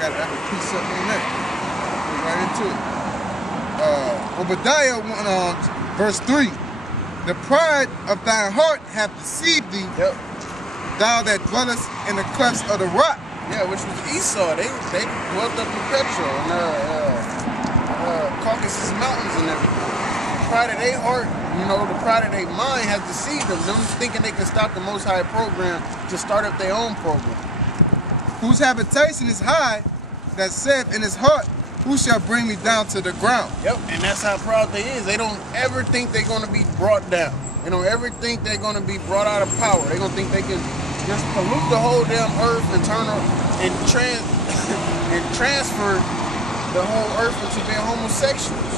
got a precept on that. Go right into it. Obadiah 1, verse 3. The pride of thy heart hath deceived thee, thou that dwellest in the clefts of the rock. Yeah, which was Esau. They dwelt up in Petra and Caucasus Mountains and everything. The pride of their heart, the pride of their mind has deceived them. Them thinking they can stop the Most High program to start up their own program. Whose habitation is high, that saith in his heart, who shall bring me down to the ground? Yep, and that's how proud they is. They don't ever think they're going to be brought down. They don't ever think they're going to be brought out of power. They're going to think they can just pollute the whole damn earth and and transfer the whole earth into being homosexuals.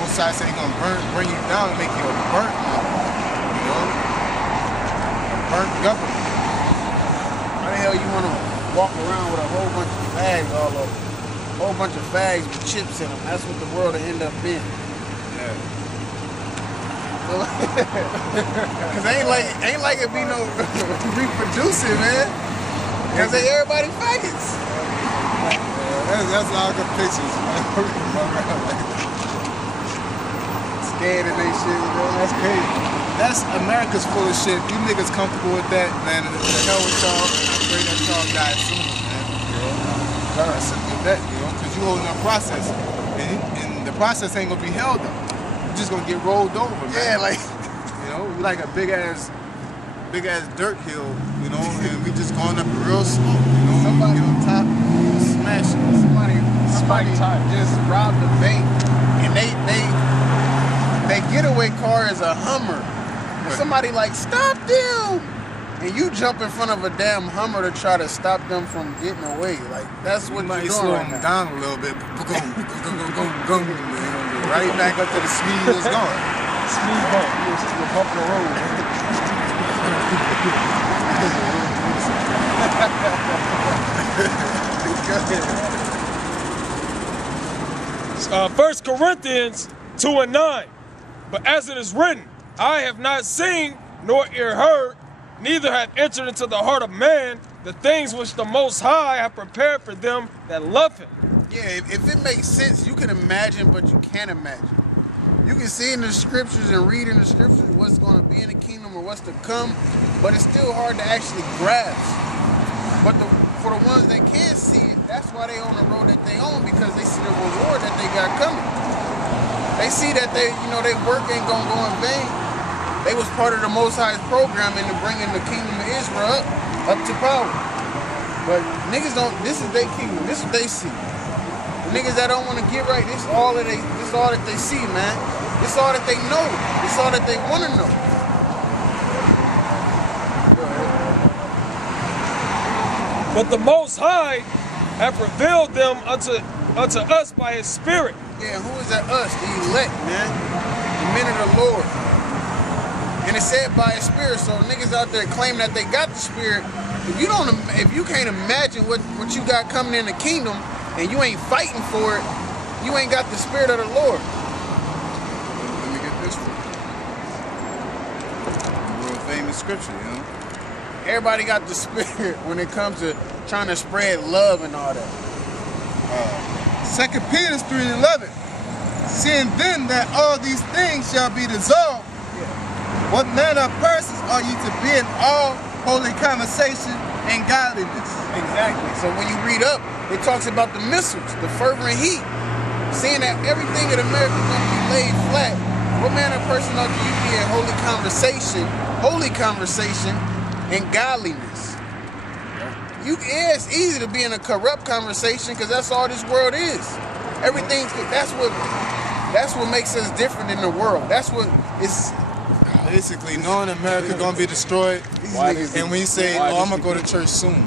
One side say he's going to bring you down and make you a burnt one. A burnt government. How the hell you want to walk around with a whole bunch of fags all over? A whole bunch of fags with chips in them. That's what the world will end up being. Yeah. Cause ain't like it be no reproducing, man. Cause everybody faggots. That's all good pictures, man. Scared of they shit, That's crazy. That's America's full of shit. You niggas comfortable with that, man. The hell with y'all. I pray that y'all die soon, man. Simple as that, because you holding a process. And the process ain't gonna be held up. You're just gonna get rolled over, man. Yeah, like you like a big ass dirt hill, and we just going up real slow, Somebody get on top, smash it. Somebody just robbed a bank, and they getaway car is a Hummer. And somebody like, stop them! And you jump in front of a damn Hummer to try to stop them from getting away. Like, that's what you're doing slow right them now. down a little bit. Right back up to the speed it was going. Speed bump. You're bumping the road. Go ahead. 1 Corinthians 2:9. But as it is written, I have not seen nor ear heard, neither have entered into the heart of man the things which the Most High have prepared for them that love Him. Yeah, if it makes sense, you can imagine, but you can't imagine. You can see in the scriptures and read in the scriptures what's going to be in the kingdom or what's to come, but it's still hard to actually grasp. But for the ones that can see it, that's why they on the road that they on, because they see the reward that they got coming. They see that their work ain't gonna go in vain. They was part of the Most High's program into bringing the kingdom of Israel up to power. But niggas don't. This is their kingdom. This is what they see. The niggas that don't want to get right, this all that they see, man. This all that they know. This all that they want to know. But the Most High have revealed them unto us by His Spirit. Yeah, who is that us? The elect, man. The men of the Lord. And it's said by His Spirit, so niggas out there claim that they got the Spirit. If you can't imagine what you got coming in the kingdom and you ain't fighting for it, you ain't got the Spirit of the Lord. Let me get this one. Real famous scripture, Everybody got the Spirit when it comes to trying to spread love and all that. 2 Peter 3:11. Seeing then that all these things shall be dissolved, what manner of persons are ye to be in all holy conversation and godliness? Exactly. So when you read up, it talks about the missiles, the fervent heat. Seeing that everything in America is going to be laid flat, what manner of person ought you be in holy conversation, and godliness? It's easy to be in a corrupt conversation because that's all this world is. That's what makes us different in the world. That's what it's basically knowing America gonna be destroyed. And when you say, "Oh, I'm gonna go to church soon,"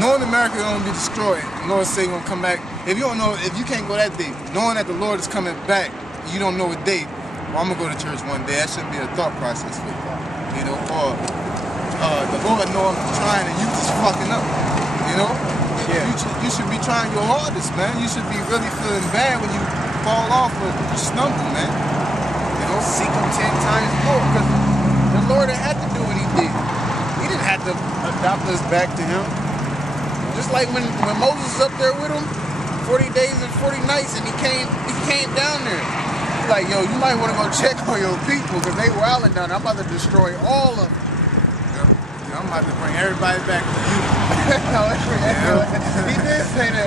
knowing America gonna be destroyed, the Lord say gonna come back. If you can't go that day, knowing that the Lord is coming back, you don't know what day. Well, I'm gonna go to church one day. That shouldn't be a thought process for you, Or the Lord know I'm trying and you just fucking up, Yeah. You should be trying your hardest, man. You should be really feeling bad when you fall off or you stumble, man. Seek Him 10 times more, because the Lord had to do what He did. He didn't have to adopt us back to Him. Just like when Moses was up there with him, 40 days and 40 nights, and he came down there. He's like, yo, you might want to go check on your people because they wilding down there. I'm about to destroy all of them. I'm about to bring everybody back to you. He did say that.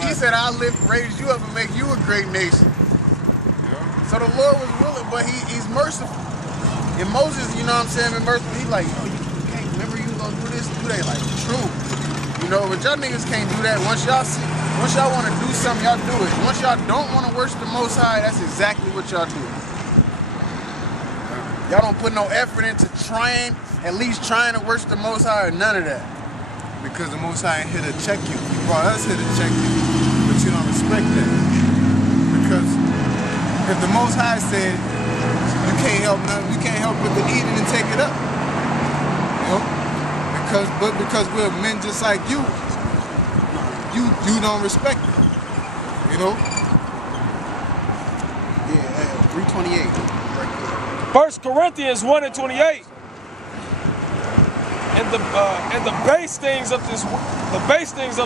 He said, I'll raise you up and make you a great nation. So the Lord was willing, but he's merciful. And Moses, you know what I'm saying, been merciful. He's like, yo, you can't, remember you gonna do this, do that. Like, true. You know, but y'all niggas can't do that. Once y'all want to do something, y'all do it. Once y'all don't want to worship the Most High, that's exactly what y'all do. Y'all don't put no effort into at least trying to worship the Most High or none of that. Because the Most High ain't here to check you. He brought us here to check you, but you don't respect that. Because if the Most High said you can't help nothing, you can't help but to eat it and take it up. You know? Because we're men just like you don't respect it. You know? Yeah, 328. Right 1 Corinthians 1:28. And the base things of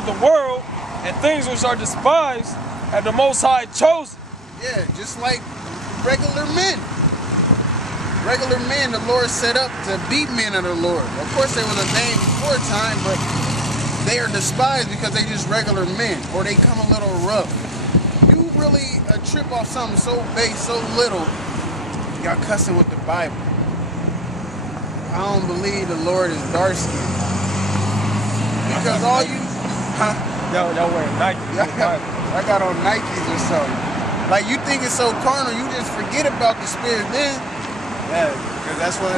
the world and things which are despised have the Most High chosen. Yeah, just like regular men. Regular men the Lord set up to be men of the Lord. Of course they was ordained before time, but they are despised because they just regular men, or they come a little rough. You really trip off something so base, so little, y'all cussing with the Bible. I don't believe the Lord is dark skinned. Because all you... Huh? Y'all wearing Nike. I got on Nikes or something. Like, you think it's so carnal, you just forget about the spirit then. Yeah, because that's why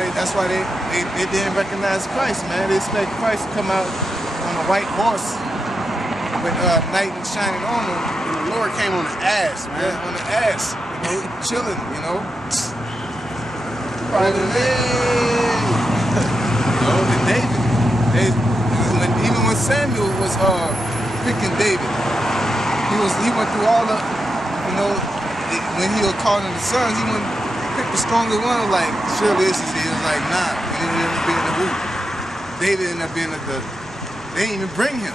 they didn't recognize Christ, man. They expect Christ to come out on a white horse with night and shining on him. And the Lord came on the ass, man. Yeah, on the ass, you know, chilling, you know. And David, even when Samuel was picking David, he went through all the, you know, when he was calling the sons, he picked the strongest one. Like, surely this is. He was like, nah, and he ended up being the root. David ended up being they didn't even bring him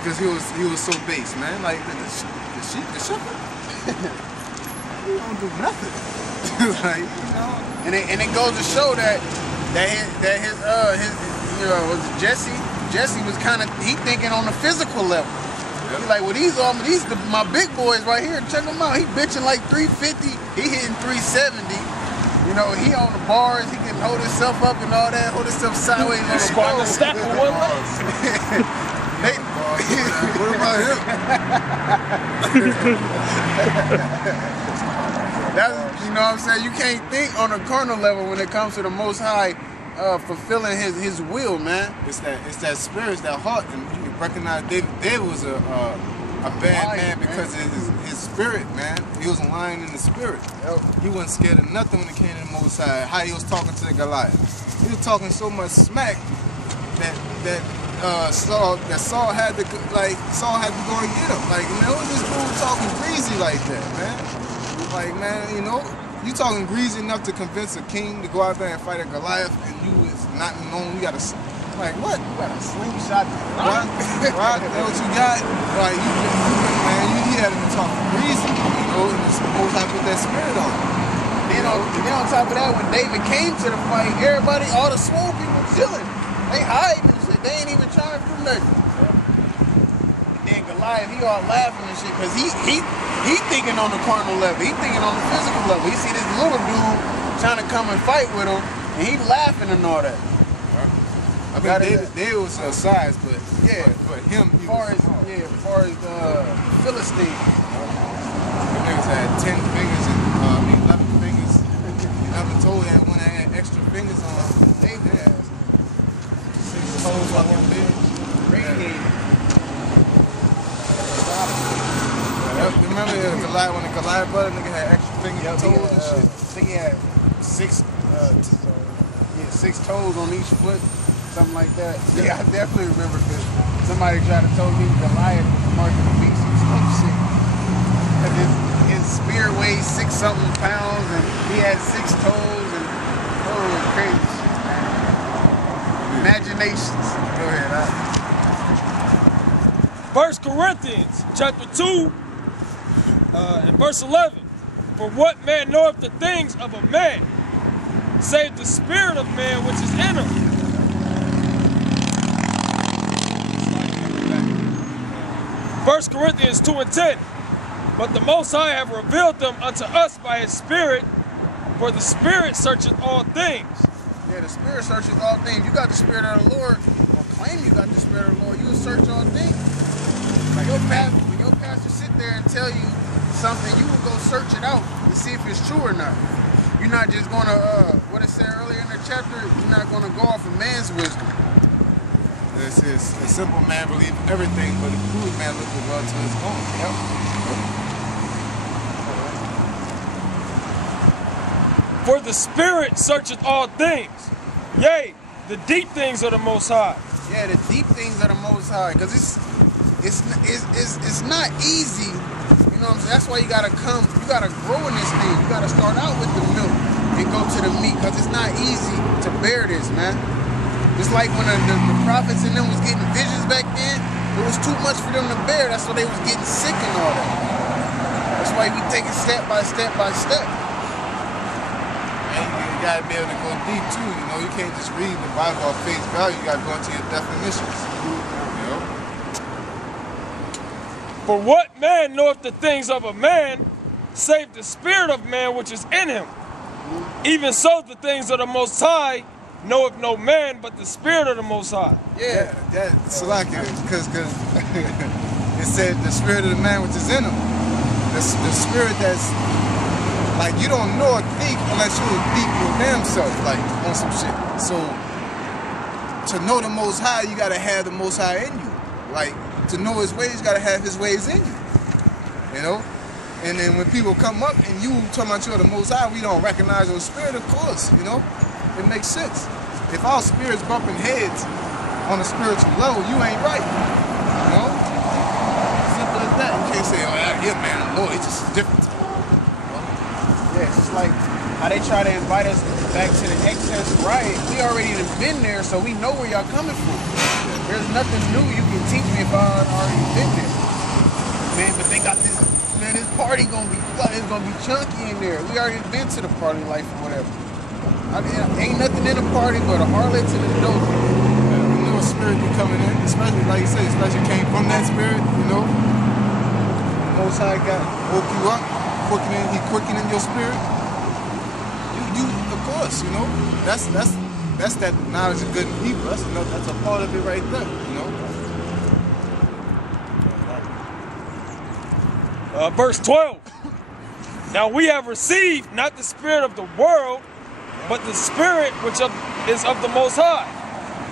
because he was so base, man. Like the shepherd, he don't do nothing. Like, you know. And it goes to show that his you know, was Jesse was kind of, he thinking on the physical level. Yep. He's like, well, these my big boys right here. Check them out. He bitching like 350. He hitting 370. You know, he on the bars. He can hold himself up and all that. Hold himself sideways. Squatting the stack with one leg. What about him? That's, you know what I'm saying? You can't think on a carnal level when it comes to the Most High fulfilling his will, man. It's that spirit, it's that heart, and you can recognize David was a bad man because of his spirit, man. He was lying in the spirit. Yep. He wasn't scared of nothing when it came to the Most High. How he was talking to the Goliath. He was talking so much smack that Saul had to go and get him. Like, man, what this dude talking greasy like that, man? Like, man, you know, you talking greasy enough to convince a king to go out there and fight a Goliath, and you is not known. You got to, like, what? You got a slingshot, right? Right? That's what you got. Like, he had him talking greasy, you know, and it's supposed to put that spirit on. Then on top of that, when David came to the fight, everybody, all the swole people chilling. They hiding and shit. They ain't even trying to do nothing. And then Goliath, he all laughing and shit, because he thinking on the carnal level. He thinking on the physical level. He see this little dude trying to come and fight with him, and he laughing and all that. I mean, David was a size, but yeah, but him, as far as the Philistine, the niggas had 10 fingers and 11 fingers. 11 toes, had one that had extra fingers on. David has 6 toes on one leg. Remember when the Goliath brother nigga had extra fingers and toes and shit? I think he had 6 toes on each foot, something like that. Yeah, I definitely remember because somebody tried to tell me Goliath was the mark of the beast and some shit. Because his spear weighs 6-something pounds and he had 6 toes and crazy shit, man. Imaginations. Go ahead, 1 Corinthians chapter 2 and verse 11. For what man knoweth the things of a man, save the spirit of man which is in him? 1 Corinthians 2 and 10. But the Most High have revealed them unto us by his Spirit, for the Spirit searcheth all things. Yeah, the Spirit searches all things. You got the Spirit of the Lord, or claim you got the Spirit of the Lord, you will search all things. When your pastor sit there and tell you something, you will go search it out to see if it's true or not. You're not just going to, what it said earlier in the chapter, you're not going to go off of man's wisdom. This is a simple man believe everything, but a foolish man looketh well to his own. Yep. For the Spirit searcheth all things, yea, the deep things of the Most High. Yeah, the deep things of the Most High, because it's not easy. You know what I'm saying? That's why you gotta grow in this thing. You gotta start out with the milk and go to the meat, because it's not easy to bear this, man. Just like when the prophets and them was getting visions back then, it was too much for them to bear. That's why they was getting sick and all that. That's why we take it step by step by step. You gotta be able to go deep too. You know, you can't just read the Bible on face value. You gotta go into your definitions. You know? For what man knoweth the things of a man, save the spirit of man which is in him? Even so the things of the Most High knoweth no man but the Spirit of the Most High. Yeah, that's like it, because it said the spirit of the man which is in him. The spirit that's like you don't know a thief unless you deep your damn self, like on some shit. So to know the Most High, you gotta have the Most High in you. Like to know his ways, you gotta have his ways in you. You know? And then when people come up and you talking about you're the Most High, we don't recognize your spirit, of course, you know? It makes sense. If our spirits bumping heads on a spiritual level, you ain't right. You know? Simple as that. You can't say, oh yeah, man, Lord, it's just different. Yeah, it's just like how they try to invite us back to the excess riot. We already have been there, so we know where y'all coming from. There's nothing new you can teach me if I already been there. Man, but they got this, man, this party it's gonna be chunky in there. We already been to the party life or whatever. I mean, ain't nothing in the party but a harlot to the dope. You know a spirit be coming in, especially like you say, especially came from that spirit, you know. Most High God woke you up, he quickening your spirit. You of course, you know. That's that knowledge of good and evil. That's a part of it right there, you know. Verse 12. Now we have received not the spirit of the world, but the Spirit which is of the Most High.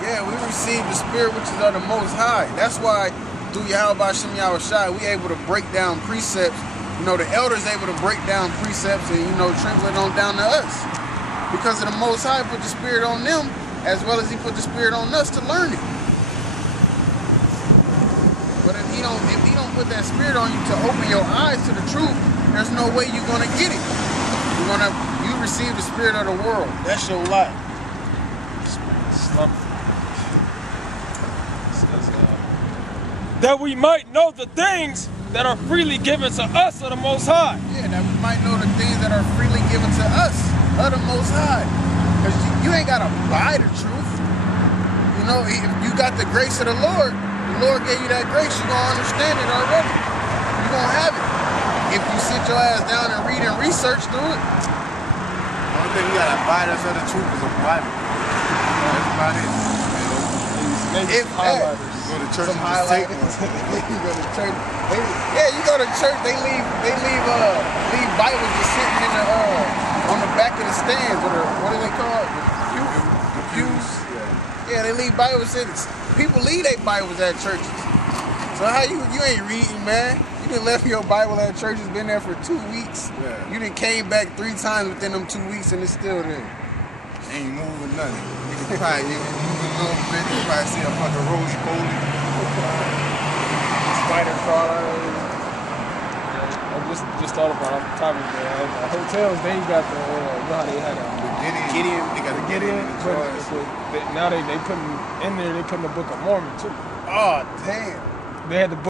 Yeah, we received the Spirit which is of the Most High. That's why through Yahweh Shem Yahushai, we able to break down precepts. You know, the elders able to break down precepts and, you know, translate on down to us. Because of the Most High put the Spirit on them, as well as he put the Spirit on us to learn it. But if he don't put that Spirit on you to open your eyes to the truth, there's no way you're gonna get it. You receive the spirit of the world. That's your life. That we might know the things that are freely given to us of the Most High. Yeah, that we might know the things that are freely given to us of the Most High. Because you ain't got to buy the truth. You know, if you got the grace of the Lord gave you that grace, you're going to understand it already. You're going to have it. If you sit your ass down and read and research through it. The only thing you gotta buy us of the truth is a Bible. That's about it. If that, you go to church some and just take one. You go to church. You go to church. They leave Bibles just sitting in the on the back of the stands, or what are they called? The pews. Yeah, they leave Bibles sitting. People leave their Bibles at churches. So how you ain't reading, man? You done left your Bible at church, it's been there for 2 weeks. Yeah. You done came back 3 times within them 2 weeks and it's still there. Ain't moving nothing. You can probably move a little bit, you probably see a bunch of roly-poly. Spider crawlers. I just thought about it. Topic, man. Hotels, they got the, you know how they had The Gideon. They got the Gideon. Now they putting in there, they putting the Book of Mormon too. Oh, damn. They had the book.